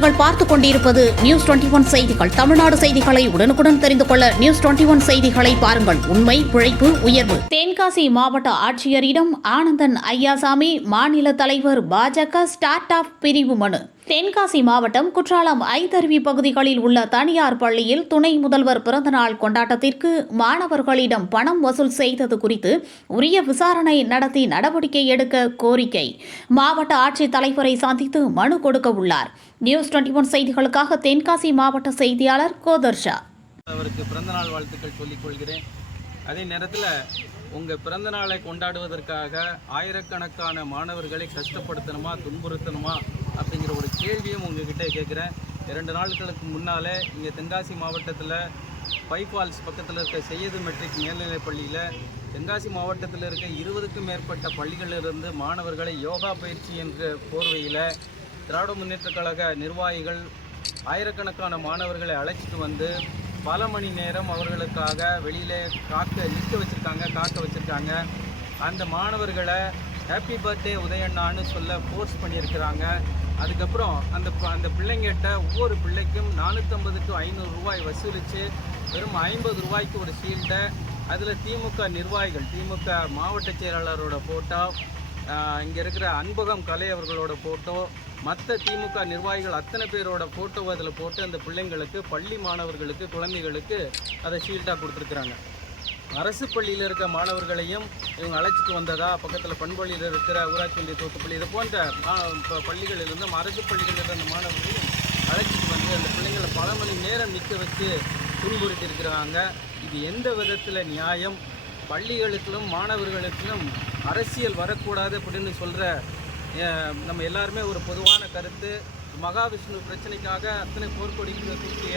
நீங்கள் பார்த்துக் கொண்டிருப்பது நியூஸ் 21 செய்திகள். தமிழ்நாடு செய்திகளை உடனுக்குடன் தெரிந்து கொள்ள நியூஸ் 21 செய்திகளை பாருங்கள். உண்மை, உழைப்பு, உயர்வு. தென்காசி மாவட்ட ஆட்சியரிடம் ஆனந்தன் ஐயாசாமி மாநில தலைவர் பாஜக ஸ்டார்ட் அப் பிரிவு மனு. தென்காசி மாவட்டம் குற்றாலம் ஐந்தருவி பகுதிகளில் உள்ள தனியார் பள்ளியில் துணை முதல்வர் பிறந்தநாள் கொண்டாட்டத்திற்கு மாணவர்களிடம் பணம் வசூல் செய்தது குறித்து உரிய விசாரணை நடத்தி நடவடிக்கை எடுக்க கோரிக்கை. மாவட்ட ஆட்சித் தலைவரை சந்தித்து மனு கொடுக்க உள்ளார். நியூஸ் 21 செய்திகளுக்காக தென்காசி மாவட்ட செய்தியாளர் கோதர்ஷா. அவருக்கு பிறந்தநாள் வாழ்த்துக்கள் சொல்லிக் கொள்கிறேன். அதே நேரத்தில் உங்கள் பிறந்த நாளை கொண்டாடுவதற்காக ஆயிரக்கணக்கான மாணவர்களை கஷ்டப்படுத்தணுமா, துன்புறுத்தணுமா அப்படிங்கிற ஒரு கேள்வியும் உங்ககிட்ட கேட்குறேன். 2 நாட்களுக்கு முன்னால் இங்கே தென்காசி மாவட்டத்தில் பைஃபால்ஸ் பக்கத்தில் இருக்க செய்யது மெட்ரிக் மேல்நிலைப் பள்ளியில் தென்காசி மாவட்டத்தில் இருக்க 20க்கும் மேற்பட்ட பள்ளிகளிலிருந்து மாணவர்களை யோகா பயிற்சி என்ற போர்வையில் திராவிட முன்னேற்றக் கழக நிர்வாகிகள் ஆயிரக்கணக்கான மாணவர்களை அழைச்சிட்டு வந்து பல மணி நேரம் அவர்களுக்காக வெளியிலே காக்க வச்சுருக்காங்க. அந்த மாணவர்களை ஹாப்பி பர்த்டே உதயண்ணான்னு சொல்ல ஃபோர்ஸ் பண்ணியிருக்கிறாங்க. அதுக்கப்புறம் அந்த பிள்ளைங்கிட்ட ஒவ்வொரு பிள்ளைக்கும் 450 to 500 ரூபாய் வசூலித்து வெறும் 50 ரூபாய்க்கு ஒரு ஷீல்டை, அதில் திமுக நிர்வாகிகள், திமுக மாவட்ட செயலாளரோட ஃபோட்டோ, இங்கே இருக்கிற அன்பகம் கலை அவர்களோட ஃபோட்டோ, மற்ற திமுக நிர்வாகிகள் அத்தனை பேரோட ஃபோட்டோ அதில் போட்டு அந்த பிள்ளைங்களுக்கு, பள்ளி மாணவர்களுக்கு, குழந்தைகளுக்கு அதை ஷீல்டாக கொடுத்துருக்குறாங்க. அரசு பள்ளியில் இருக்க மாணவர்களையும் இவங்க அழைச்சிட்டு வந்ததா, பக்கத்தில் பண்பள்ளியில் இருக்கிற ஊராட்சி ஒன்றிய தோட்டுப்பள்ளி இது போன்ற பள்ளிகளிலிருந்து அரசு பள்ளிகளில் இருந்த மாணவர்களையும் அழைச்சிட்டு வந்து அந்த பிள்ளைங்களை பல மணி நேரம் நிற்க வச்சு துன்புறுத்தி இருக்கிறாங்க. இது எந்த விதத்தில் நியாயம்? பள்ளிகளுக்கும் மாணவர்களுக்கும் அரசியல் வரக்கூடாது அப்படின்னு சொல்கிற நம்ம எல்லாருமே ஒரு பொதுவான கருத்து. மகாவிஷ்ணு பிரச்சனைக்காக அத்தனை போர்க்கொடிக்கு தூக்கிய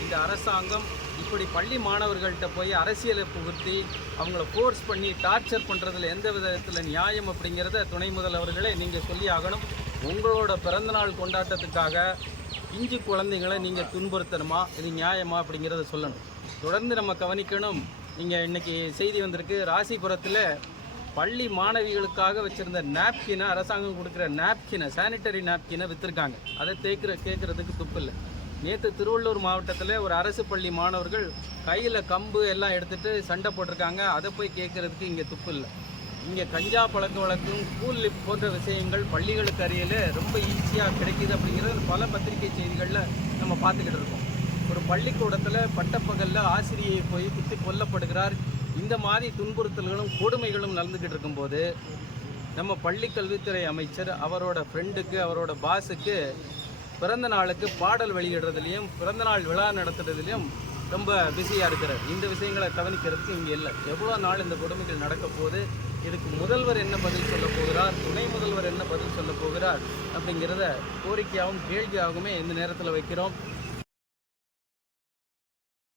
இந்த அரசாங்கம் இப்படி பள்ளி மாணவர்கள்ட்ட போய் அரசியலை புகுத்தி அவங்கள ஃபோர்ஸ் பண்ணி டார்ச்சர் பண்ணுறதுல எந்த விதத்தில் நியாயம் அப்படிங்கிறத துணை முதல்வர்களே நீங்கள் சொல்லி ஆகணும். உங்களோட பிறந்தநாள் கொண்டாட்டத்துக்காக பிஞ்சு குழந்தைங்களை நீங்கள் துன்புறுத்தணுமா, இது நியாயமா அப்படிங்கிறத சொல்லணும். தொடர்ந்து நம்ம கவனிக்கணும். நீங்கள் இன்றைக்கி செய்தி வந்திருக்கு, ராசிபுரத்தில் பள்ளி மாணவிகளுக்காக வச்சுருந்த நாப்கினை, அரசாங்கம் கொடுக்குற நாப்கினை, சானிட்டரி நாப்கினை விற்றுருக்காங்க. அதை கேட்குறதுக்கு துப்பு இல்லை. நேற்று திருவள்ளூர் மாவட்டத்தில் ஒரு அரசு பள்ளி மாணவர்கள் கையில் கம்பு எல்லாம் எடுத்துகிட்டு சண்டை போட்டிருக்காங்க. அதை போய் கேட்குறதுக்கு இங்கே துப்பு இல்லை. இங்கே கஞ்சா பழக்க வழக்கம், கூல் லிப் போன்ற விஷயங்கள் பள்ளிகளுக்கு அருகில் ரொம்ப ஈஸியாக கிடைக்கிது அப்படிங்கிறது பல பத்திரிகை செய்திகளில் நம்ம பார்த்துக்கிட்டு இருக்கோம். ஒரு பள்ளிக்கூடத்தில் பட்டப்பகலில் ஆசிரியை போய் குத்தி கொல்லப்படுகிறார். இந்த மாதிரி துன்புறுத்தல்களும் கொடுமைகளும் நடந்துக்கிட்டு இருக்கும்போது நம்ம பள்ளி கல்வித்துறை அமைச்சர் அவரோட ஃப்ரெண்டுக்கு, அவரோட பாஸுக்கு பிறந்த நாளுக்கு பாடல் வெளியிடுறதுலையும் பிறந்தநாள் விழா நடத்துறதுலையும் ரொம்ப பிஸியாக இருக்கிறார். இந்த விஷயங்களை கவனிக்கிறதுக்கு இங்கே இல்லை. எவ்வளோ நாள் இந்த கொடுமைகள் நடக்க போகுது, இதுக்கு முதல்வர் என்ன பதில் சொல்ல போகிறார், துணை முதல்வர் என்ன பதில் சொல்ல போகிறார் அப்படிங்கிறத கோரிக்கையாகவும் கேள்வியாகவுமே இந்த நேரத்தில் வைக்கிறோம்.